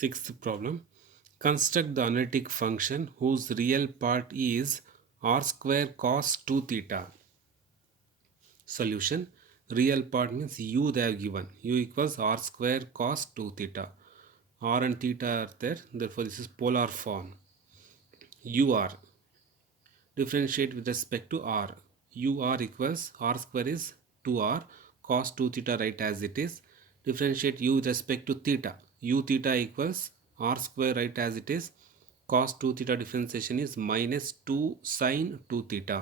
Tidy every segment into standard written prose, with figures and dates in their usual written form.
Sixth problem. Construct the analytic function whose real part is r square cos 2 theta. Solution. Real part means u they have given. U equals r square cos 2 theta. R and theta are there. Therefore, this is polar form. UR. Differentiate with respect to r. UR equals r square is 2r cos 2 theta, right as it is. Differentiate u with respect to theta. U theta equals r square, right as it is. Cos 2 theta differentiation is minus 2 sin 2 theta.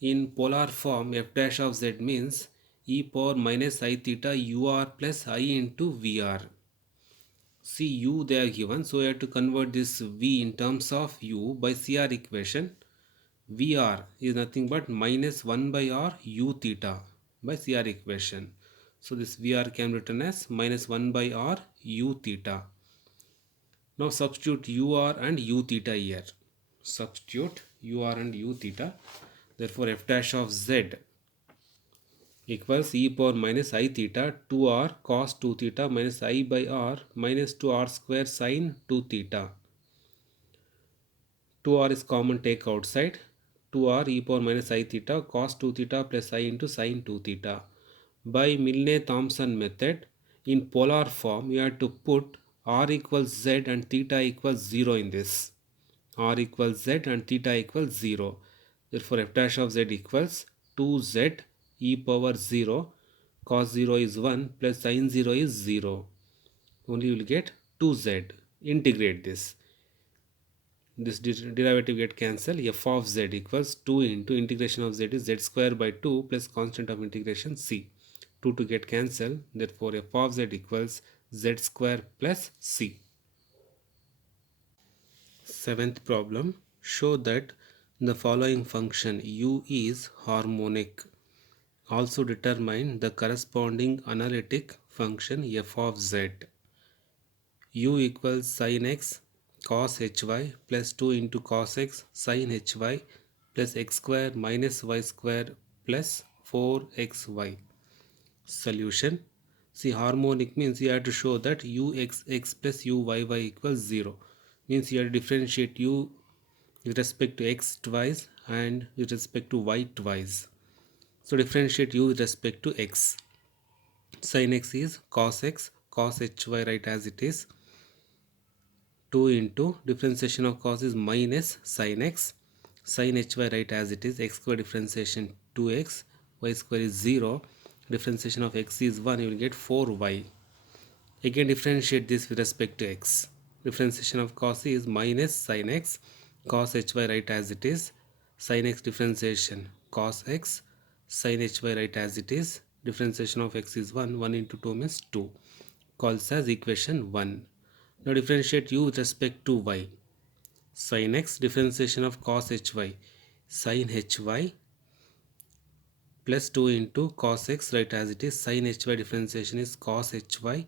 In polar form, f dash of z means e power minus I theta ur plus I into vr. See, u they are given, so we have to convert this v in terms of u by CR equation. Vr is nothing but minus 1 by r u theta by CR equation. So this Vr can be written as minus 1 by r u theta. Now substitute ur and u theta here. Substitute ur and u theta. Therefore f dash of z equals e power minus I theta 2r cos 2 theta minus I by r minus 2r square sin 2 theta. 2r is common, take outside. 2r e power minus I theta cos 2 theta plus I into sin 2 theta. By Milne-Thomson method, in polar form, you have to put r equals z and theta equals 0 in this. R equals z and theta equals 0. Therefore, f dash of z equals 2z e power 0 cos 0 is 1 plus sin 0 is 0. Only you will get 2z. Integrate this. This derivative get cancelled. F of z equals 2 into integration of z is z square by 2 plus constant of integration c. 2 to get cancelled. Therefore, f of z equals z square plus c. Seventh problem. Show that the following function u is harmonic. Also determine the corresponding analytic function f of z. U equals sin x cos hy plus 2 into cos x sin hy plus x square minus y square plus 4xy. Solution. See, harmonic means you have to show that uxx plus uyy equals 0. Means you have to differentiate u with respect to x twice and with respect to y twice. So differentiate u with respect to x. Sin x is cos x, cos hy, right as it is. 2 into differentiation of cos is minus sin x, sin hy, right as it is. X square differentiation 2x, y square is 0. Differentiation of x is 1, you will get 4y. Again differentiate this with respect to x. Differentiation of cos is minus sin x, cos hy, right as it is. Sin x differentiation cos x, sin hy, right as it is. Differentiation of x is 1, 1 into 2 means 2. Calls as equation 1. Now differentiate u with respect to y. Sin x differentiation of cos hy, sin hy plus 2 into cos x, right as it is. Sin hy differentiation is cos hy,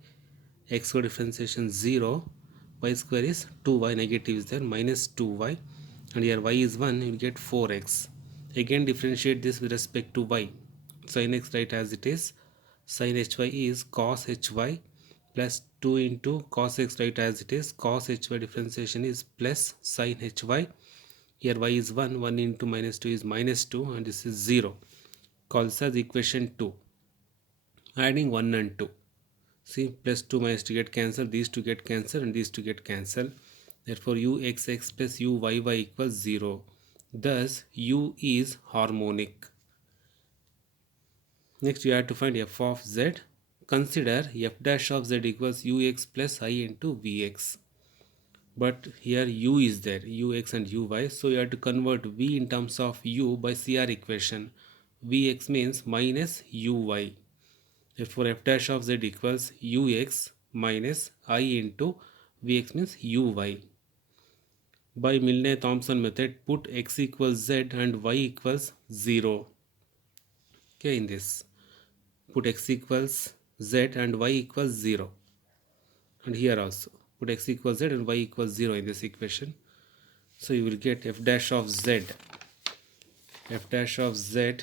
x square differentiation 0, y square is 2y, negative is there, minus 2y, and here y is 1, you will get 4x. Again differentiate this with respect to y. Sin x, right as it is. Sin hy is cos hy plus 2 into cos x, right as it is. Cos hy differentiation is plus sin hy. Here y is 1, 1 into minus 2 is minus 2, and this is 0. Calls as equation 2. Adding 1 and 2. See, plus 2 minus 2 get cancelled, these 2 get cancelled, and these 2 get cancelled. Therefore, uxx plus uyy equals 0. Thus, u is harmonic. Next, you have to find f of z. Consider f dash of z equals ux plus I into vx. But here u is there, ux and uy. So you have to convert v in terms of u by CR equation. Vx means minus uy. Therefore, f dash of z equals ux minus I into vx means uy. By Milne-Thomson method, put x equals z and y equals 0. Okay, in this. Put x equals z and y equals 0. And here also. Put x equals z and y equals 0 in this equation. So you will get f dash of z. F dash of z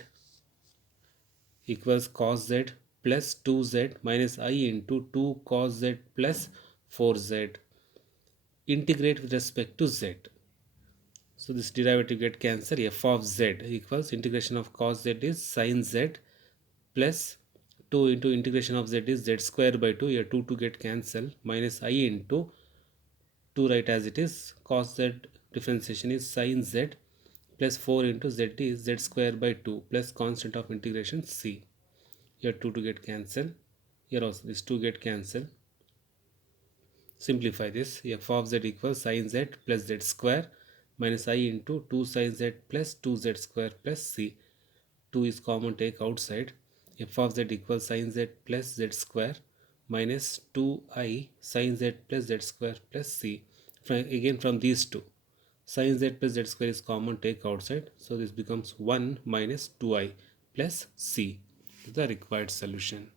equals cos z plus 2z minus I into 2 cos z plus 4z, integrate with respect to z. So this derivative get cancelled. F of z equals integration of cos z is sin z plus 2 into integration of z is z square by 2. Here 2 to get cancelled, minus I into 2 write as it is. Cos z differentiation is sin z plus 4 into z is z square by 2 plus constant of integration c. Here 2 to get cancelled. Here also this 2 get cancelled. Simplify this. F of z equals sin z plus z square minus I into 2 sin z plus 2z square plus c. 2 is common, take outside. F of z equals sin z plus z square minus 2i sin z plus z square plus c. Again from these two, sin z plus z square is common, take outside. So this becomes 1 minus 2i plus c. This is the required solution.